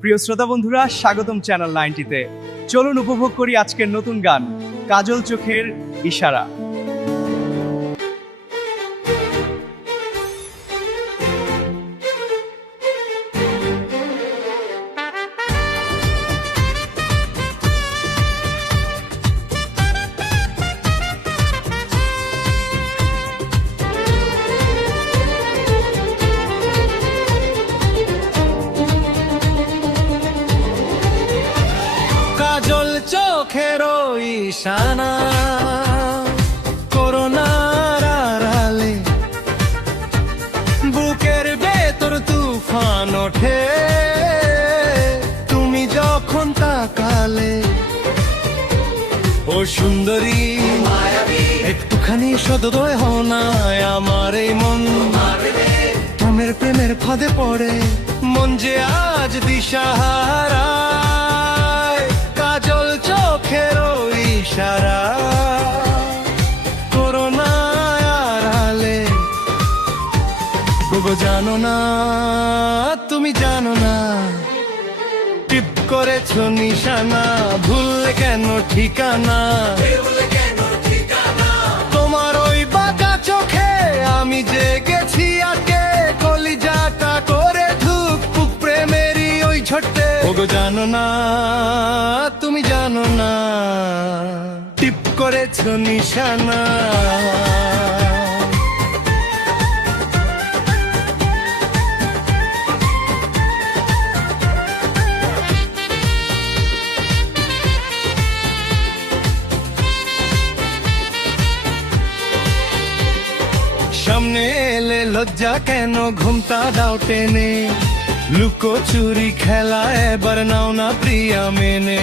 প্রিয় শ্রোতা বন্ধুরা, স্বাগতম চ্যানেল 90-তে। চলুন উপভোগ করি আজকের নতুন গান, কাজল চোখের ইশারা। কাজল চোখের ইশারা করোনার আড়ালে বুকের ভেতর তুফান ওঠে তুমি যখন তাকালে। ও সুন্দরী একটুখানি সদয় হও না, আমার এই মন তোমার প্রেমের ফাঁদে পড়ে, মন যে আজ দিশাহারা। কাজল চোখের ইশারা করোনা আড়ালে, গো জানো না, তুমি জানো না, টিপ করেছো নিশানা, ভুল কেন ঠিকানা, তোমার ওই বাঁকা চোখে আমি যে গেছি আটকে, কলিজাটা করে ধুক প্রেমেরই ওই ছোট্টে। ওগো জানো না, তুমি জানো না, টিপ করেছো নিশানা। সামনে এলে লজ্জা কেন, ঘুমটা দাও টেনে, লুকো চুরি খেলা এবার নাও না প্রিয়া মেনে।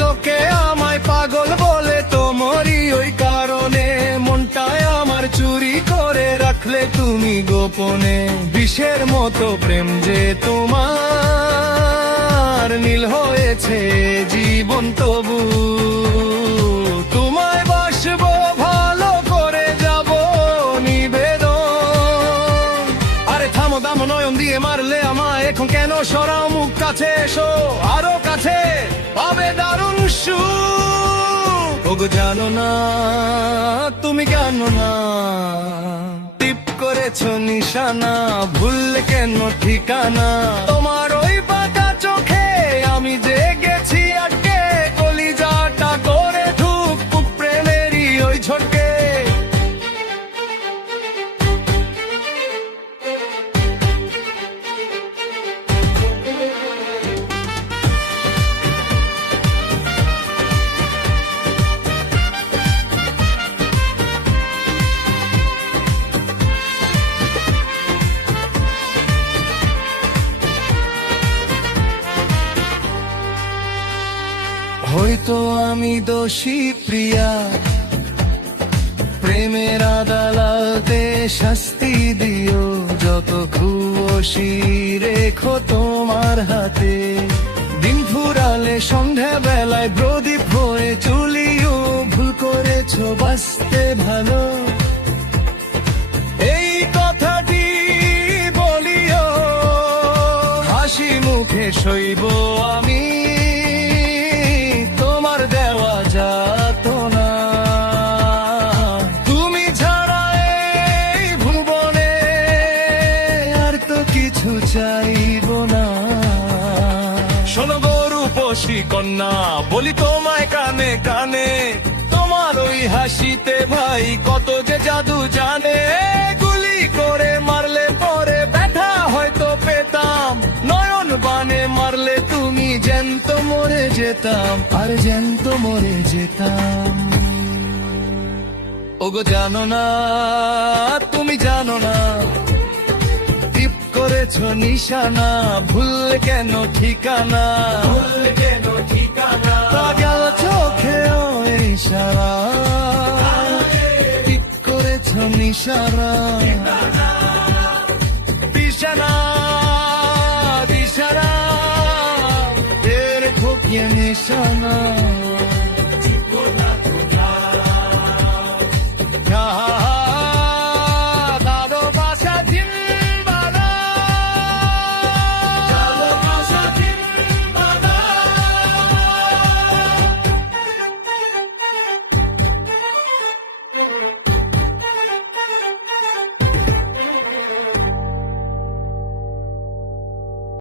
লোকে আমায় পাগল বলে তোমারই ওই কারণে, মনটায় আমার চুরি করে রাখলে তুমি গোপনে। বিষের মতো প্রেম যে তোমার, নীল হয়েছে জীবন তবু তোমায় বাসবো, ভালো করে যাব নিবেদন। আরে থামো দামো নয়ন দিয়ে মারলে আমায়, এখন কেন সরাও মুখ, কাছে এসো আরো কাছে, পাবে দারুণ সুখ। ওগো জানো না, তুমি জানো না, টিপ করেছো নিশানা, ভুল কেন ঠিকানা, তোমার ওই বাঁকা চোখে আমি যে গেছি আটকে, কলিজাটা করে ধুক প্রেমেরই ওই ঝটকে। হয়তো আমি দোষী প্রিয়া, প্রেমের আদালতে শাস্তি দিও, যত খুশি রেখো তোমার হাতে। দিন ফুরালে সন্ধ্যা বেলায় প্রদীপ হয়ে চলিও, ভুল করেছো বাঁচতে ভালো, এই কথাটি বলিও, হাসি মুখে সইব আমি তোমার দেওয়া যাতনা। তুমি ছাড়া এই ভুবনে আর তো কিছু চাইব না। শোনো গো রূপসী কন্যা, বলি তোমায় কানে কানে, তোমার ওই হাসিতে ভাই কত যে জাদু জানে। গুলি করে মারলে পরে ব্যথা হয়তো পেতাম, নয়ন বানে মারলে তুমি জ্যান্ত মরে যেতাম, আর জ্যান্ত মরে যেতাম। ওগো জানো না, তুমি জানো না, টিপ করেছো নিশানা, ভুল কেন ঠিকানা, ভুল কেন ঠিকানা, কাজল চোখে ইশারা, টিপ করেছো নিশানা, দিশানা দিশারা, এর খোকিয়ে নিশানা।